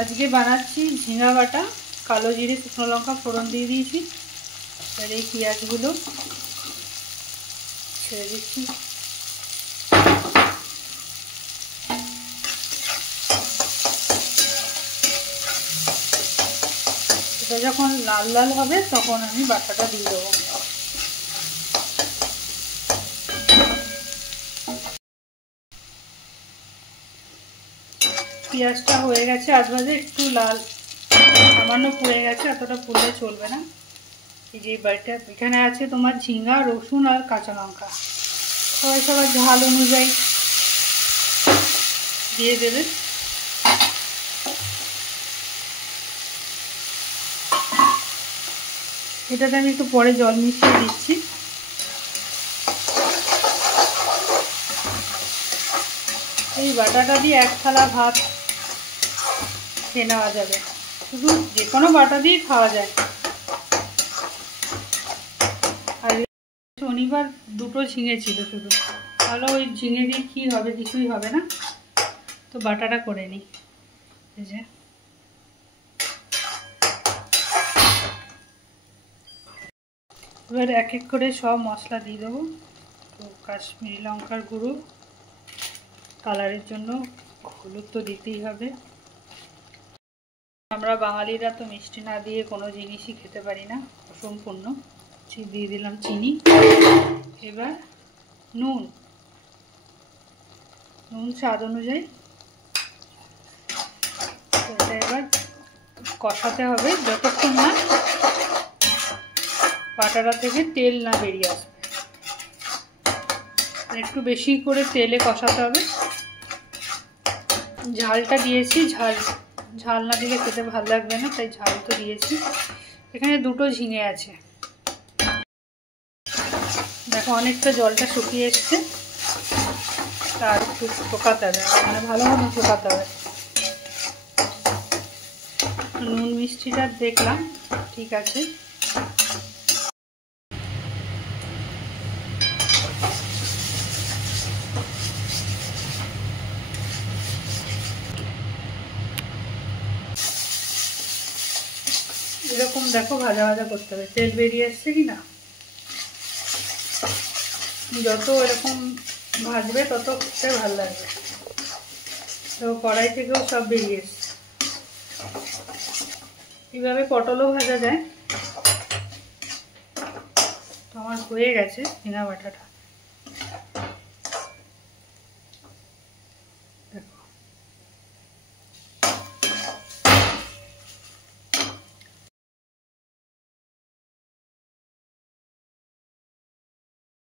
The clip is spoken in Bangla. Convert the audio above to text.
আজকে বানাচ্ছি ঝিঙা বাটা, কালো জিরে শুকনো লঙ্কা ফোড়ন দিয়ে দিয়েছি। আর এই পেঁয়াজগুলো ছেড়ে দিচ্ছি। এটা যখন লাল লাল হবে তখন আমি বাটাটা দিয়ে দেবো। পেঁয়াজটা হয়ে গেছে, আজ বাজে একটু লাল সামান্য পুড়ে গেছে, এতটা পুড়লে চলবে না। এই যে বাড়িটা এখানে আছে তোমার ঝিঙা, রসুন আর কাঁচা লঙ্কা, সবার ঝাল অনুযায়ী দিয়ে দেবে। এটাতে আমি একটু পরে জল মিশিয়ে দিচ্ছি। এই বাটাটা দিয়ে এক থালা ভাত খেয়ে নেওয়া যাবে, শুধু যে কোনো বাটা দিয়ে খাওয়া যায়। আর শনিবার দুটো ঝিঙে ছিল শুধু, তাহলে ওই ঝিঙে দিয়ে কী হবে, কিছুই হবে না। তো বাটাটা করে নিই। এই যে এবার এক এক করে সব মশলা দিয়ে দেবো। তো কাশ্মীরি লঙ্কার গুঁড়ো, কালারের জন্য হলুদ তো দিতেই হবে। আমরা বাঙালিরা তো মিষ্টি না দিয়ে কোনো জিনিসই খেতে পারি না, অসম্পূর্ণ। দিয়ে দিলাম চিনি। এবার নুন স্বাদ অনুযায়ী। এটা এবার কষাতে হবে যতক্ষণ না বাটাটা থেকে তেল না বেরিয়ে আসবে। একটু বেশি করে তেলে কষাতে হবে। ঝালটা দিয়েছি, ঝাল না দিলে খেতে ভালো লাগবে না, তাই ঝাল তো দিয়েছি। এখানে দুটো ঝিঙে আছে, দেখো অনেকটা জলটা শুকিয়ে এসছে। আর একটু শুকাতে হবে, মানে ভালো মতো শুকাতে হবে। নুন মিষ্টিটা দেখলাম ঠিক আছে। এরকম দেখো ভাজা ভাজা করতে হবে, তেল বেরিয়ে আসছে কি না। যত এরকম ভাজবে তত খেতে ভালো লাগবে। তো কড়াই থেকেও সব বেরিয়ে এসছে। এইভাবে পটলও ভাজা যায়। তো আমার হয়ে গেছে ঝিঙা বাটাটা।